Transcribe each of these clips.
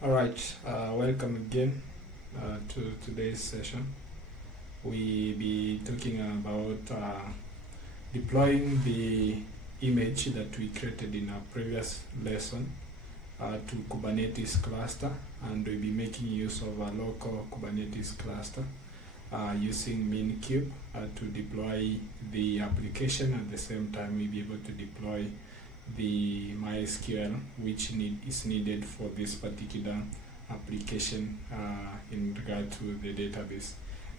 All right, welcome again to today's session. We be talking about deploying the image that we created in our previous lesson to Kubernetes cluster, and we'll be making use of a local Kubernetes cluster using Minikube to deploy the application. At the same time, we'll be able to deploy the MySQL which is needed for this particular application in regard to the database.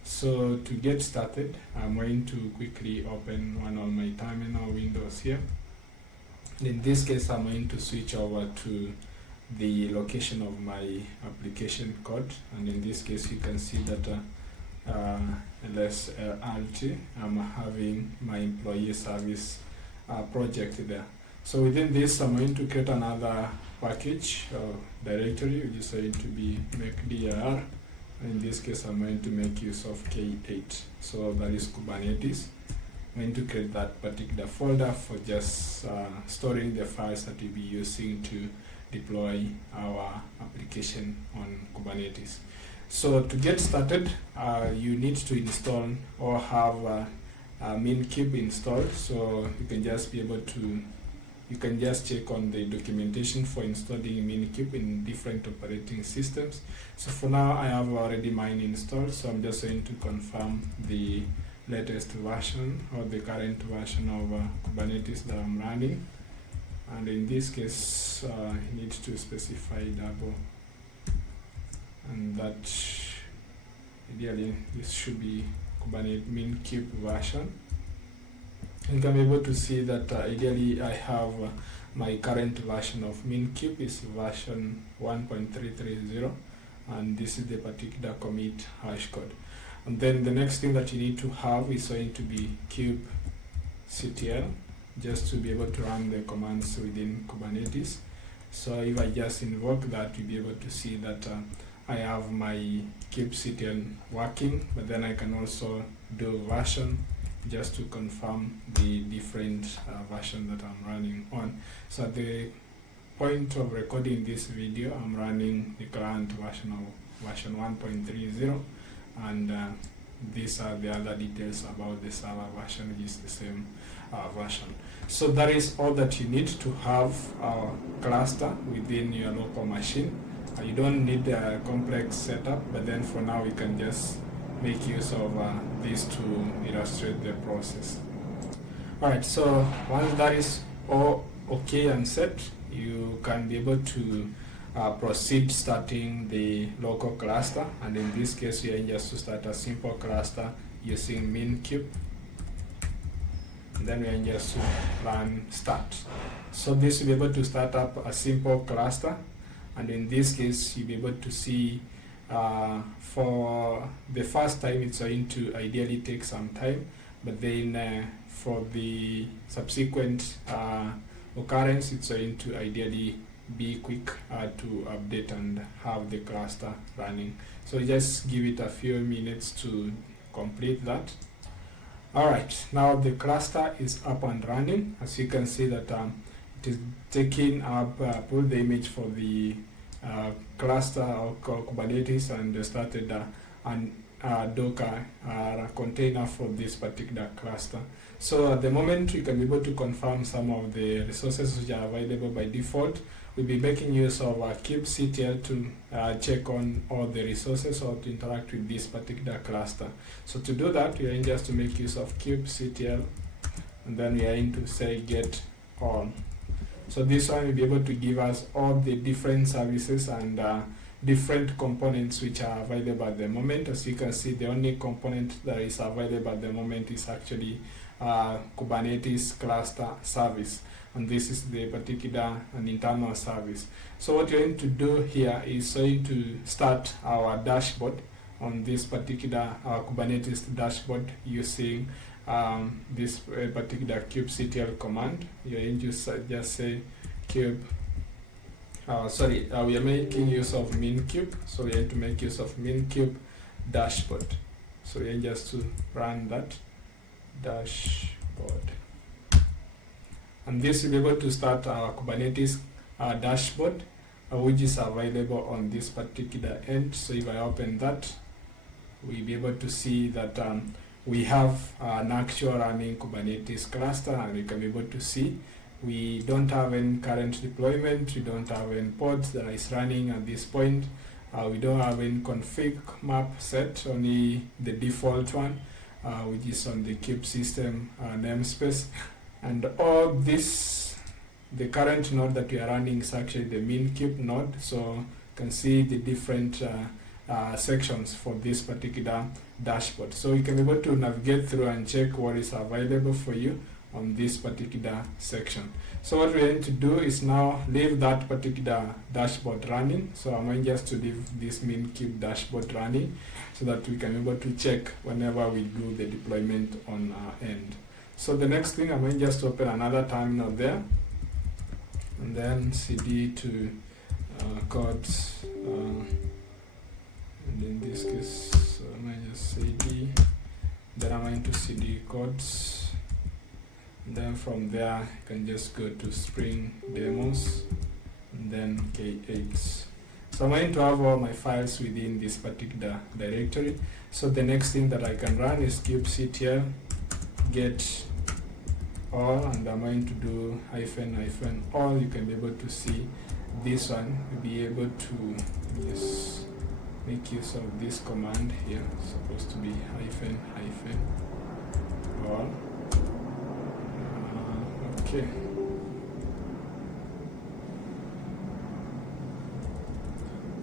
So to get started, I'm going to quickly open one of my terminal windows here. In this case, I'm going to switch over to the location of my application code, and in this case you can see that ls alt, I'm having my employee service project there. So within this, I'm going to create another package directory, which is going to be make-dir. In this case, I'm going to make use of K8. So that is Kubernetes. I'm going to create that particular folder for just storing the files that we'll be using to deploy our application on Kubernetes. So to get started, you need to install or have Minikube installed. So you can just be able to you can just check on the documentation for installing Minikube in different operating systems. So for now, I have already mine installed, so I'm just going to confirm the latest version or the current version of Kubernetes that I'm running. And in this case, I need to specify double, and that ideally this should be Kubernetes Minikube version. You can be able to see that ideally I have my current version of Minikube is version 1.330, and this is the particular commit hash code. And then the next thing that you need to have is going to be kubectl, just to be able to run the commands within Kubernetes. So if I just invoke that, you'll be able to see that I have my kubectl working, but then I can also do version just to confirm the different version that I'm running on. So at the point of recording this video, I'm running the current version of version 1.30, and these are the other details about the server version, which is the same version. So that is all that you need to have a cluster within your local machine. You don't need a complex setup, but then for now we can just make use of this to illustrate the process. Alright, so once that is all okay and set, you can be able to proceed starting the local cluster, and in this case we are just to start a simple cluster using Minikube, and then we are just to run start. So this will be able to start up a simple cluster, and in this case you'll be able to see for the first time it's going to ideally take some time, but then for the subsequent occurrence it's going to ideally be quick to update and have the cluster running. So just give it a few minutes to complete that. Alright, now the cluster is up and running. As you can see that it is taking up pull the image for the cluster or Kubernetes, and started a Docker container for this particular cluster. So at the moment we can be able to confirm some of the resources which are available by default. We'll be making use of kubectl to check on all the resources or to interact with this particular cluster. So to do that, we are just to make use of kubectl, and then we are going to say get all. So this one will be able to give us all the different services and different components which are available at the moment. As you can see, the only component that is available at the moment is actually Kubernetes cluster service, and this is the particular and internal service. So what you're going to do here is going to start our dashboard on this particular Kubernetes dashboard using this particular kubectl command. You're going to just say we are making use of Minikube, so we have to make use of Minikube dashboard. So we are just to run that dashboard, and this will be able to start our Kubernetes dashboard. which is available on this particular end. So if I open that, we'll be able to see that we have an actual running Kubernetes cluster, and we can be able to see we don't have any current deployment, we don't have any pods that is running at this point, we don't have any config map set, only the default one, which is on the kube system namespace. And all this, the current node that we are running is actually the Minikube node, so you can see the different sections for this particular dashboard. So you can be able to navigate through and check what is available for you on this particular section. So what we're going to do is now leave that particular dashboard running. So I'm going just to leave this Minikube dashboard running so that we can be able to check whenever we do the deployment on our end. So the next thing, I'm going just to open another terminal there, and then cd to codes, and in this case, so I'm going to just cd, then I'm going to cd codes. Then from there, you can just go to Spring Demos, and then K8. So I'm going to have all my files within this particular directory. So the next thing that I can run is kubectl get all, and I'm going to do --- all. You can be able to see this one. You'll be able to just make use of this command here. It's supposed to be --- all. Okay.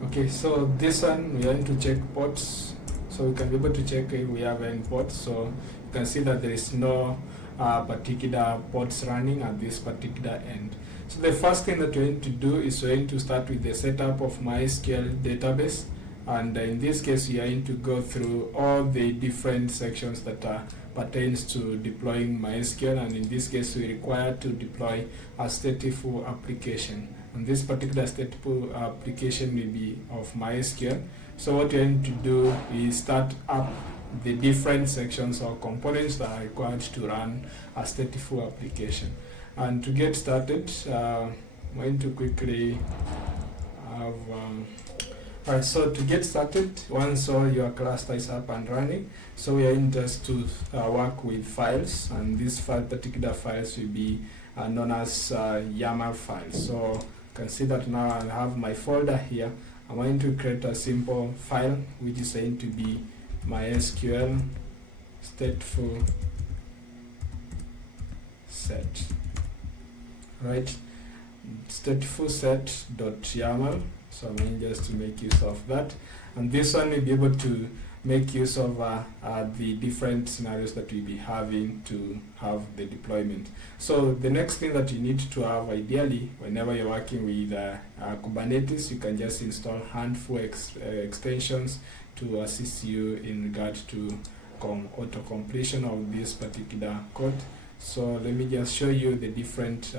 Okay, so this one we are going to check ports, so we can be able to check if we have any ports. So you can see that there is no particular ports running at this particular end. So the first thing that we're going to do is we're going to start with the setup of MySQL database, and in this case we are going to go through all the different sections that pertains to deploying MySQL, and in this case we require to deploy a stateful application, and this particular stateful application will be of MySQL. So what we're going to do is start up the different sections or components that are required to run a stateful application. And to get started, I'm going to quickly have Alright, so to get started, once all your cluster is up and running, so we are in just to work with files, and these particular files will be known as YAML files. So you can see that now I have my folder here. I'm going to create a simple file which is going to be MySQL StatefulSet, right? StatefulSet.yaml. So I'm going just to make use of that, and this one will be able to make use of the different scenarios that we'll be having to have the deployment. So the next thing that you need to have, ideally, whenever you're working with Kubernetes, you can just install handful extensions to assist you in regard to auto completion of this particular code. So let me just show you the different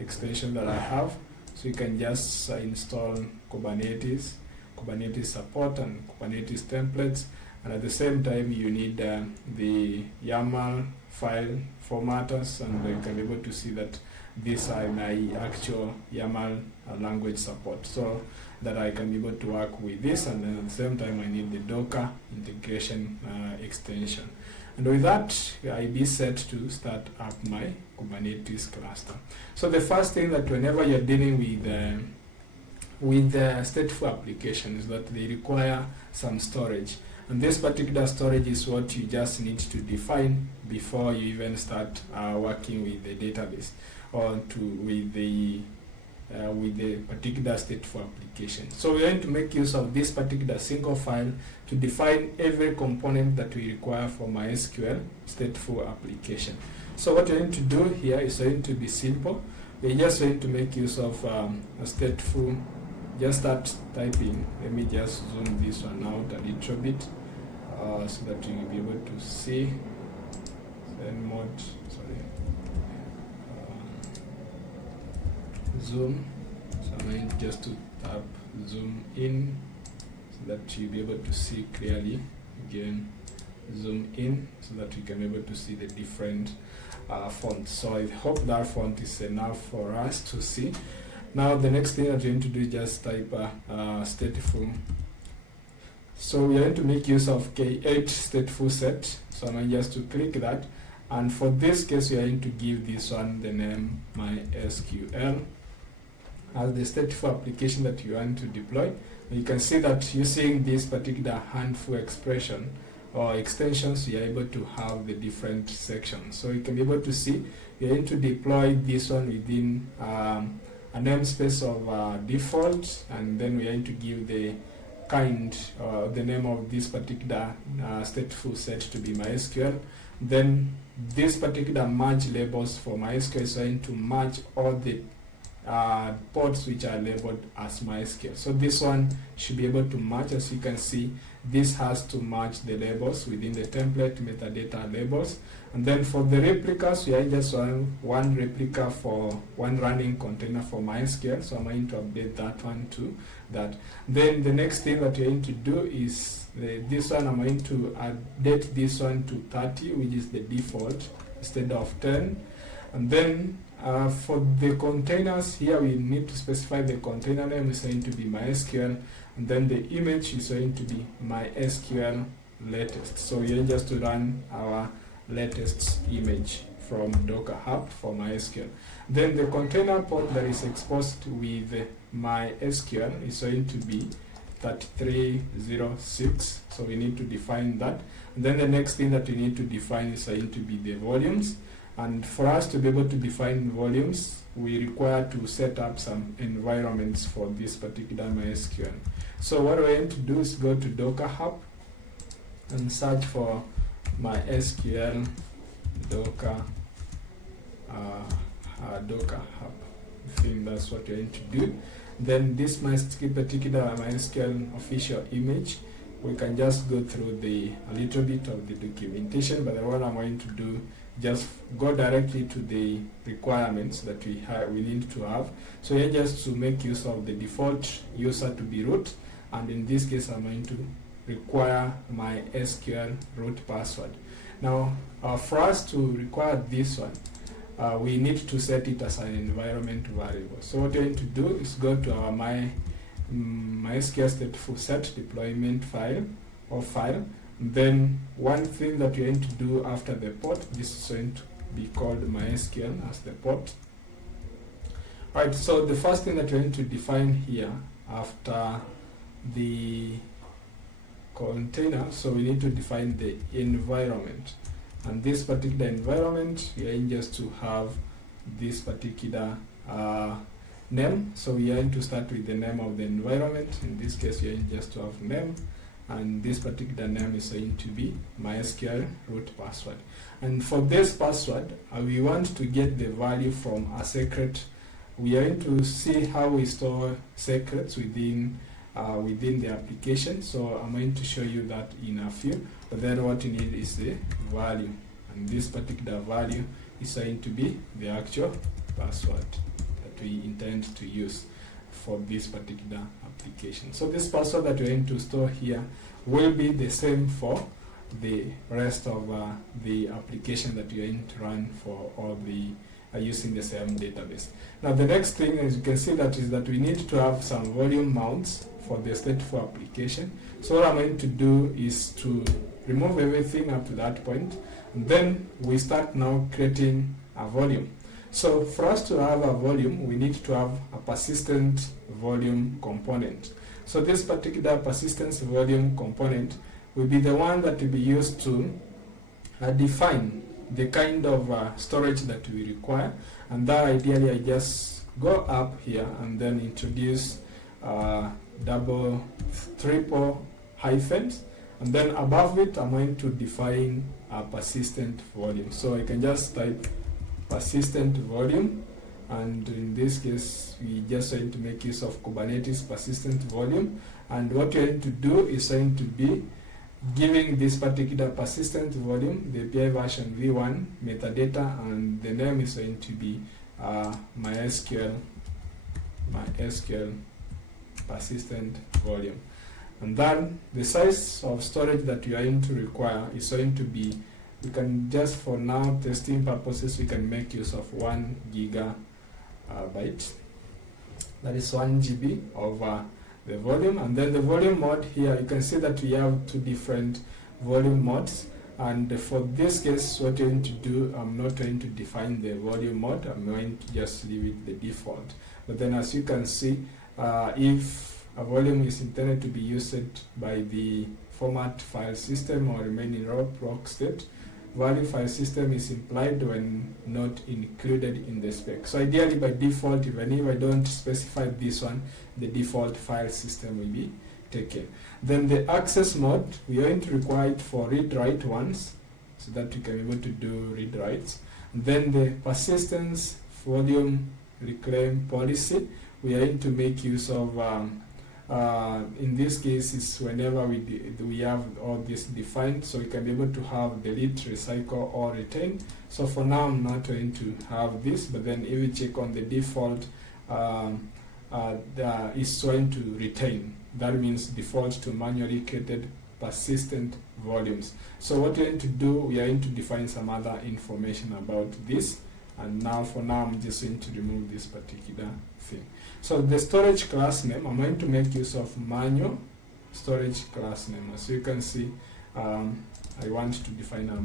extensions that I have. So you can just install Kubernetes, Kubernetes support, and Kubernetes templates, and at the same time you need the YAML file formatters, and you can be able to see that these are my actual YAML language support, so that I can be able to work with this, and then at the same time I need the Docker integration extension. And with that, I'll be set to start up my Kubernetes cluster. So the first thing that whenever you're dealing with stateful applications, that they require some storage. And this particular storage is what you just need to define before you even start working with the database or with the particular stateful application. So we're going to make use of this particular single file to define every component that we require for MySQL stateful application. So what we're going to do here is going to be simple. We're just going to make use of a stateful. Just start typing. Let me just zoom this one out a little bit so that you will be able to see. Then mode, sorry. Zoom. So I'm going just to tap zoom in so that you'll be able to see clearly. Again, zoom in so that you can be able to see the different fonts. So I hope that font is enough for us to see. Now the next thing that you're going to do is just type stateful. So we are going to make use of K8 stateful set. So I'm going just to click that, and for this case we are going to give this one the name MySQL as the stateful application that you want to deploy. You can see that using this particular handful expression or extensions, you are able to have the different sections. So you can be able to see you're going to deploy this one within a namespace of default, and then we're going to give the kind, the name of this particular stateful set to be MySQL. Then this particular merge labels for MySQL is going to merge all the ports which are labeled as MySQL. So this one should be able to match. As you can see, this has to match the labels within the template metadata labels. And then for the replicas, we are just one replica for one running container for MySQL. So I'm going to update that one to that. Then the next thing that you're going to do is this one. I'm going to update this one to 30, which is the default instead of 10. And then for the containers here, we need to specify the container name is going to be MySQL, and then the image is going to be MySQL latest. So we are just to run our latest image from Docker Hub for MySQL. Then the container port that is exposed with MySQL is going to be 3306. So we need to define that. And then the next thing that we need to define is going to be the volumes. And for us to be able to define volumes, we require to set up some environments for this particular MySQL. So what we're going to do is go to Docker Hub and search for MySQL Docker Docker Hub. I think that's what you're going to do. Then this particular MySQL official image, we can just go through a little bit of the documentation, but what I'm going to do, just go directly to the requirements that we need to have. So here just to make use of the default user to be root, and in this case I'm going to require my SQL root password. Now for us to require this one, we need to set it as an environment variable. So what we're going to do is go to our MySQL StatefulSet deployment file. Then one thing that you're going to do after the port, this is going to be called MySQL as the port. Right, so the first thing that you're going to define here after the container, so we need to define the environment. And this particular environment, we are going just to have this particular name. So we are going to start with the name of the environment. In this case, we are going just to have name. And this particular name is going to be MySQL root password. And for this password, we want to get the value from a secret. We are going to see how we store secrets within the application. So I'm going to show you that in a few. But then what you need is the value. And this particular value is going to be the actual password that we intend to use for this particular application. So this password that we're going to store here will be the same for the rest of the application that you're going to run for all the using the same database. Now the next thing, as you can see, that is that we need to have some volume mounts for the stateful application. So what I'm going to do is to remove everything up to that point, and then we start now creating a volume. So for us to have a volume, we need to have a persistent volume component. So this particular persistence volume component will be the one that will be used to define the kind of storage that we require. And that ideally, I just go up here and then introduce double, triple hyphens. And then above it, I'm going to define a persistent volume. So I can just type persistent volume, and in this case we just going to make use of Kubernetes persistent volume, and what you're going to do is going to be giving this particular persistent volume the API version v1 metadata, and the name is going to be MySQL persistent volume. And then the size of storage that you are going to require is going to be, we can just for now testing purposes, we can make use of 1 gigabyte. that is 1 GB of the volume. And then the volume mode here, you can see that we have two different volume modes. And for this case, what you're going to do, I'm not going to define the volume mode, I'm going to just leave it the default. But then as you can see, if a volume is intended to be used by the format file system or remain in block state, value file system is implied when not included in the spec. So ideally by default, even if I don't specify this one, the default file system will be taken. Then the access mode, we are going to require it for read-write once, so that we can be able to do read-writes. Then the persistence volume reclaim policy, we are going to make use of, in this case, is whenever we have all this defined, so we can be able to have delete, recycle, or retain. So for now, I'm not going to have this, but then if we check on the default, is going to retain. That means default to manually created persistent volumes. So what we're going to do, we are going to define some other information about this. And now, for now, I'm just going to remove this particular thing. So the storage class name, I'm going to make use of manual storage class name. As you can see, I want to define a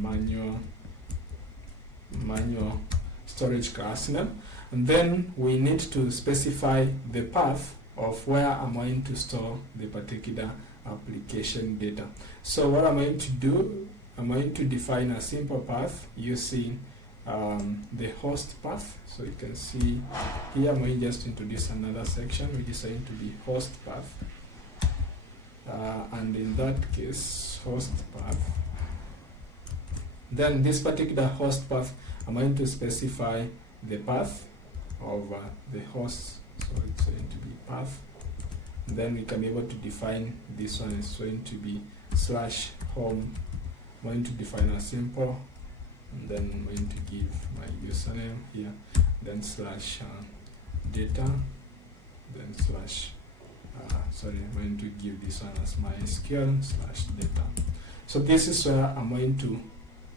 manual storage class name. And then we need to specify the path of where I'm going to store the particular application data. So what I'm going to do, I'm going to define a simple path using the host path. So you can see here, I'm going just to introduce another section which is going to be host path. And in that case, host path. Then this particular host path, I'm going to specify the path of the host. So it's going to be path. And then we can be able to define this one is going to be /home. I'm going to define a simple, and then I'm going to give my username here, then /data, then I'm going to give this one as MySQL /data. So this is where I'm going to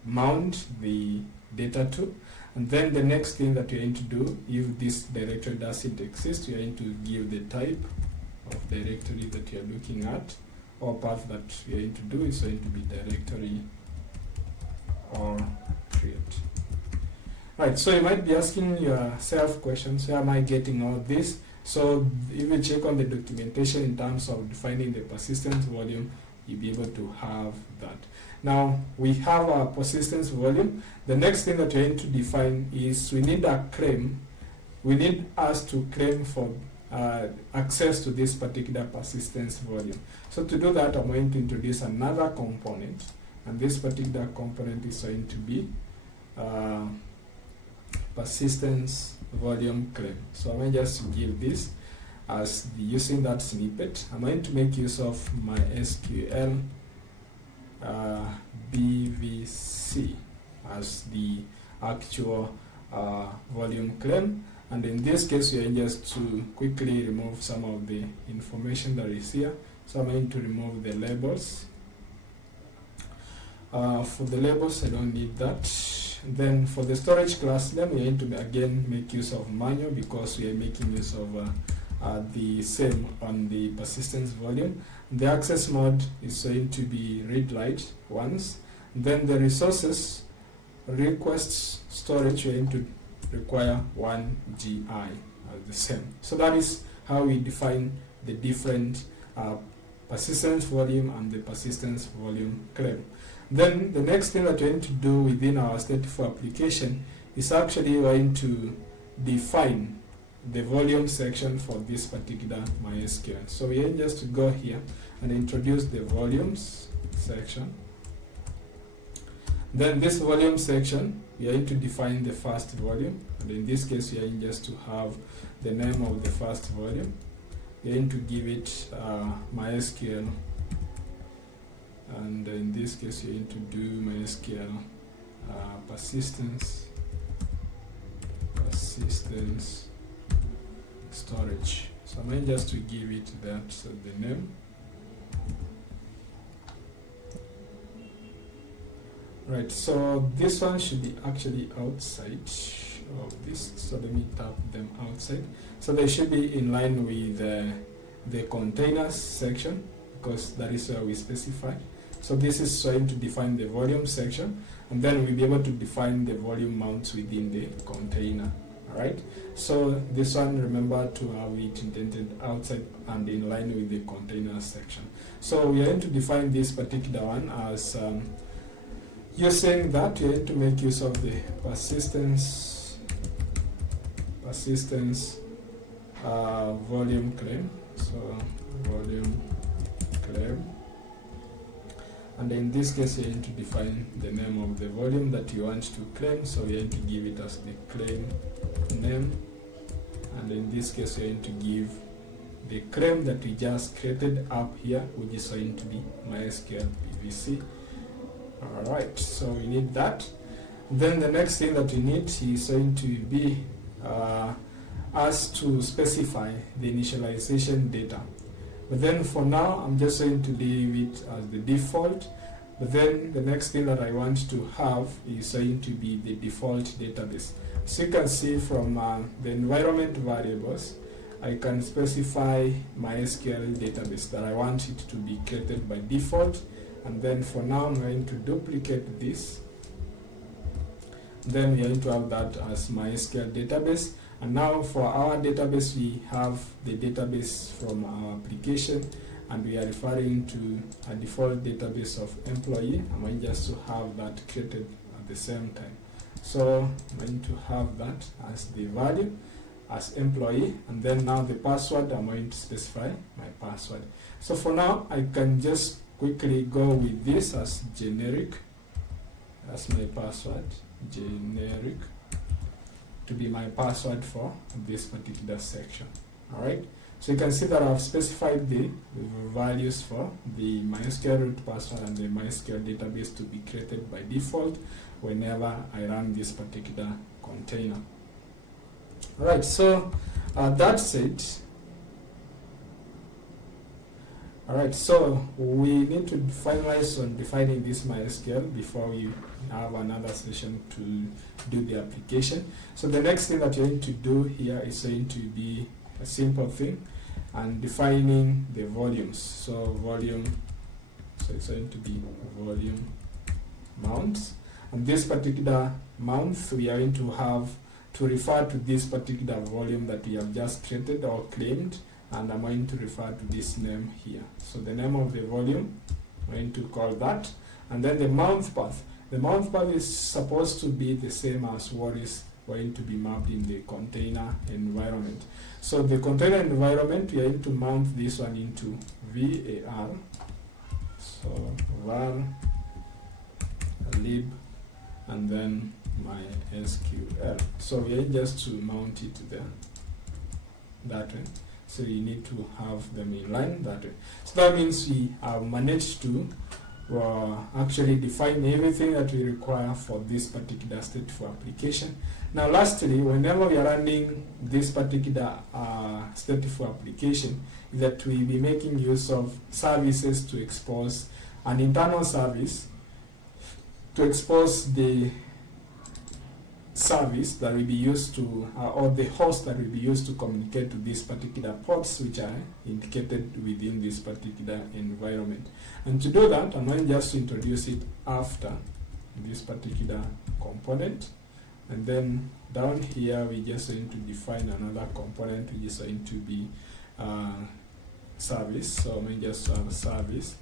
mount the data to. And then the next thing that we're going to do, if this directory doesn't exist, we're going to give the type of directory that you're looking at, or path that we're going to do is going to be directory or create. Right, so you might be asking yourself questions, where am I getting all this? So if you check on the documentation in terms of defining the persistence volume, you'll be able to have that. Now we have our persistence volume. The next thing that we're going to define is we need a claim. We need us to claim for access to this particular persistence volume. So to do that, I'm going to introduce another component, and this particular component is going to be persistence volume claim. So I'm going just to give this as using that snippet. I'm going to make use of MySQL BVC as the actual volume claim. And in this case, we are just to quickly remove some of the information that is here. So I'm going to remove the labels. For the labels, I don't need that. Then for the storage class name, we are going to again make use of manual because we are making use of the same on the persistence volume. The access mode is going to be read-write once. Then the resources requests storage, we are going to require 1 GI as the same. So that is how we define the different persistence volume and the persistence volume claim. Then the next thing that we're going to do within our stateful application is actually going to define the volume section for this particular MySQL. So we are just to go here and introduce the volumes section. Then this volume section, we are going to define the first volume, and in this case we are going just to have the name of the first volume. We are going to give it MySQL, and in this case we are going to do MySQL persistence storage. So I'm going just to give it that the name. Right, so this one should be actually outside. of this. So let me tap them outside. So they should be in line with the containers section, because that is where we specify. So this is going to define the volume section, and then we'll be able to define the volume mounts within the container. Alright, so this one, remember to have it indented outside and in line with the container section. So we are going to define this particular one as using that. You're going to make use of the persistence volume claim. So volume claim, and in this case you're going to define the name of the volume that you want to claim. So we're going to give it as the claim name, and in this case you're going to give the claim that we just created up here, which is going to be MySQL PVC. Alright, so we need that. Then the next thing that we need is going to be us to specify the initialization data. But then for now, I'm just going to leave it as the default. But then the next thing that I want to have is going to be the default database. So you can see from the environment variables, I can specify MySQL database that I want it to be created by default. And then for now, I'm going to duplicate this. Then we are going to have that as MySQL database. And now for our database, we have the database from our application, and we are referring to a default database of employee. I'm going just to have that created at the same time. So I'm going to have that as the value as employee, and then now the password, I'm going to specify my password. So for now, I can just quickly go with this as generic, as my password, generic, to be my password for this particular section. Alright, so you can see that I've specified the values for the MySQL root password and the MySQL database to be created by default whenever I run this particular container. Alright, so that's it. Alright, so we need to finalize on defining this MySQL before we have another session to do the application. So the next thing that you're going to do here is going to be a simple thing, and defining the volumes. So volume, so it's going to be volume mounts, and this particular mount we are going to have to refer to this particular volume that we have just created or claimed, and I'm going to refer to this name here. So the name of the volume, I'm going to call that, and then the mount path. The mount path is supposed to be the same as what is going to be mapped in the container environment. So the container environment, we are going to mount this one into var. So var lib and then MySQL. So we are just to mount it there, that way. So you need to have them in line that way. So that means we have managed to actually define everything that we require for this particular stateful application. Now lastly, whenever we are running this particular stateful application, that we be making use of services to expose an internal service to expose the service that will be used to, or the host that will be used to communicate to these particular ports which are indicated within this particular environment. And to do that, I'm going just to introduce it after this particular component. And then down here, we're just going to define another component which is going to be service. So I'm going just to have a service.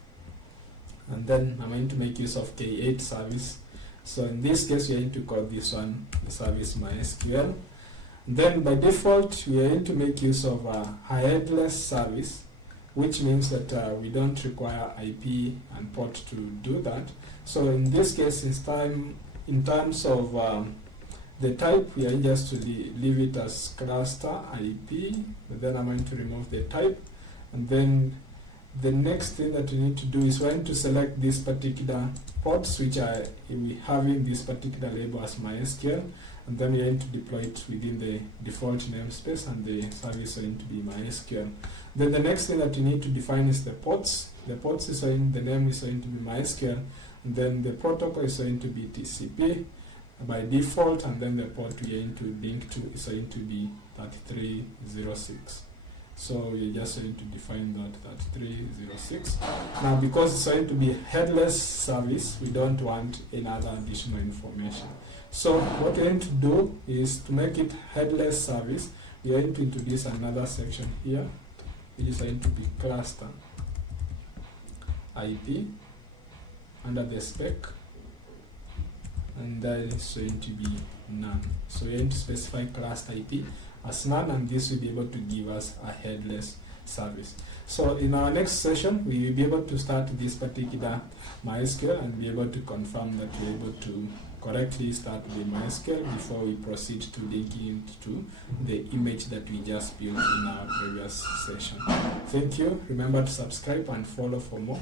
And then I'm going to make use of K8 service. So in this case, we're going to call this one the service MySQL. Then by default, we are going to make use of a headless service, which means that we don't require IP and port to do that. So in this case, in terms of the type, we are just to leave it as cluster IP, but then I'm going to remove the type. And then the next thing that we need to do is we're going to select this particular ports which are we having this particular label as MySQL, and then we're going to deploy it within the default namespace, and the service is going to be MySQL. Then the next thing that you need to define is the ports. The ports is going, the name is going to be MySQL, and then the protocol is going to be TCP, by default, and then the port we are going to link to is going to be 3306. So we're just going to define that 3306. Now, because it's going to be headless service, we don't want any other additional information. So what we're going to do is to make it headless service, we're going to introduce another section here, which is going to be cluster IP under the spec, and that is going to be none. So we're going to specify cluster IP as none, and this will be able to give us a headless service. So in our next session, we will be able to start this particular MySQL and be able to confirm that we're able to correctly start the MySQL before we proceed to linking it to the image that we just built in our previous session. Thank you. Remember to subscribe and follow for more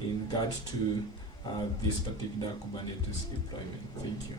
in regard to this particular Kubernetes deployment. Thank you.